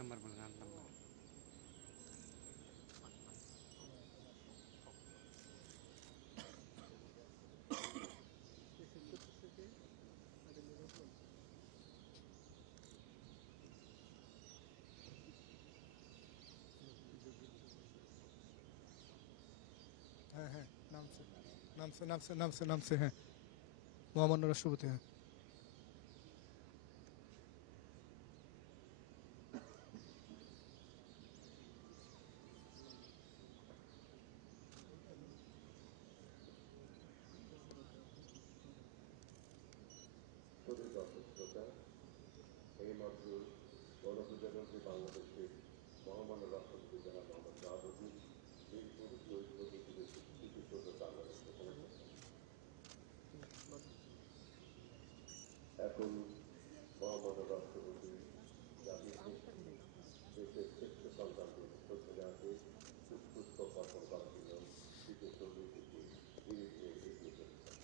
Number বলেন, 8 number. হ্যাঁ হ্যাঁ, নামছে নামছে নামছে নামছে নামছে, হ্যাঁ, মহামান্য রাষ্ট্রপতি, হ্যাঁ। শ্রদ্ধেয় দর্শক শ্রোতা, এইমাত্র গণপ্রজাতন্ত্রী বাংলাদেশের মহামান্য রাষ্ট্রপতি জনাব মোহাম্মদ শাহাবুদ্দিন মিরপুর শহীদ প্রতিষ্ঠিত স্মৃতিসৌধ প্রাঙ্গণে এসে পৌঁছেছেন। এখন মহামান্য রাষ্ট্রপতি জাতির পিতৃ, দেশের শ্রেষ্ঠ সন্তানদের শ্রদ্ধা জানাতে পুষ্প অর্পণ করার জন্য স্মৃতিসৌধের দিকে ধীরে ধীরে এগিয়ে চলেছেন।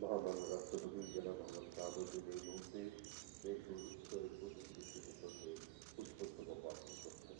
মহামান্য রাষ্ট্রপতি জনাব মোহাম্মদ শাহাবুদ্দিন এই মুহূর্তে মিরপুর শহীদ প্রতিষ্ঠিত স্মৃতিসৌধে পুষ্পস্তবক অর্পণ করছেন।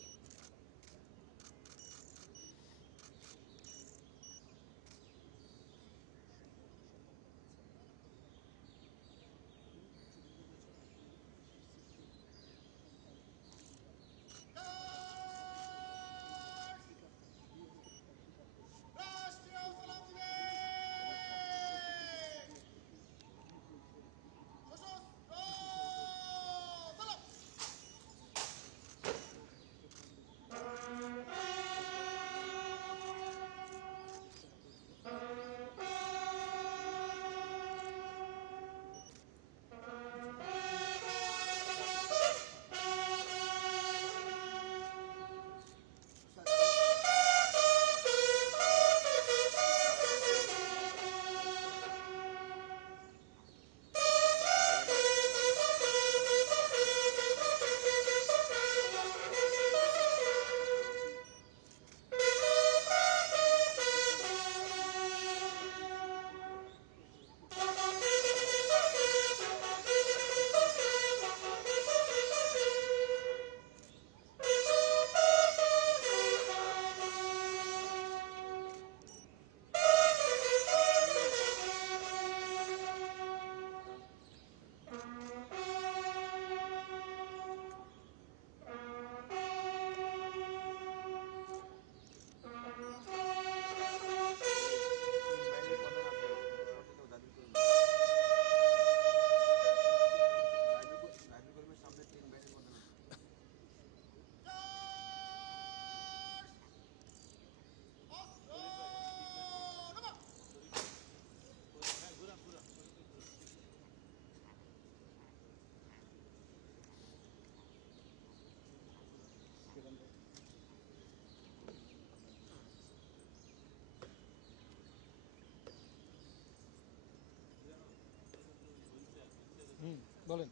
বলেন।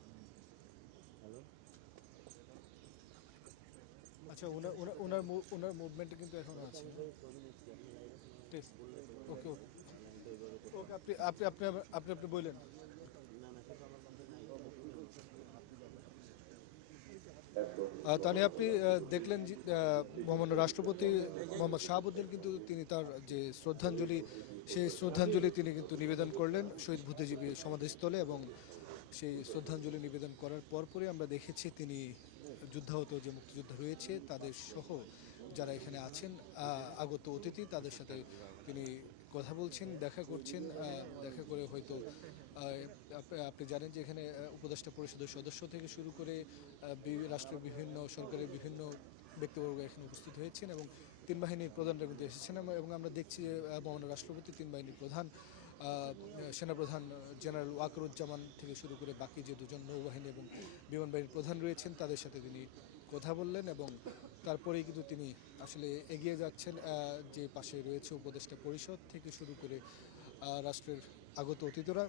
আচ্ছা, ওনার ওনার ওনার ওনার মুভমেন্টে কিন্তু এখন আছে। টেস্ট, ওকে ওকে ওকে, আপনি আপনি আপনি আপনি আপনি বললেন। তাহলে আপনি দেখলেন যে মহামান্য রাষ্ট্রপতি মোহাম্মদ শাহাবুদ্দিন কিন্তু তিনি তার যে শ্রদ্ধাঞ্জলি, সেই শ্রদ্ধাঞ্জলি তিনি কিন্তু নিবেদন করলেন শহীদ বুদ্ধিজীবী সমাধিস্থলে, এবং সেই শ্রদ্ধাঞ্জলি নিবেদন করার পরপরই আমরা দেখেছি তিনি যুদ্ধাহত যে মুক্তিযোদ্ধা রয়েছে তাদের সহ যারা এখানে আছেন, আগত অতিথি, তাদের সাথে তিনি কথা বলছেন, দেখা করছেন। দেখা করে হয়তো আপনি জানেন যে এখানে উপদেষ্টা পরিষদের সদস্য থেকে শুরু করে রাষ্ট্রের বিভিন্ন সরকারের বিভিন্ন ব্যক্তিবর্গ এখানে উপস্থিত হয়েছেন, এবং তিন বাহিনীর প্রধানরা কিন্তু এসেছেন, এবং আমরা দেখছি যে মহামান্য রাষ্ট্রপতি তিন বাহিনীর প্রধান সেনাপ্রধান জেনারেল ওয়াকারুজ্জামান থেকে শুরু করে বাকি যে দুজন নৌবাহিনী এবং বিমান বাহিনীর প্রধান রয়েছেন তাদের সাথে তিনি কথা বললেন এবং তারপরেই কিন্তু তিনি আসলে এগিয়ে যাচ্ছেন। যে পাশে রয়েছে উপদেষ্টা পরিষদ থেকে শুরু করে রাষ্ট্রের আগত অতিথিরা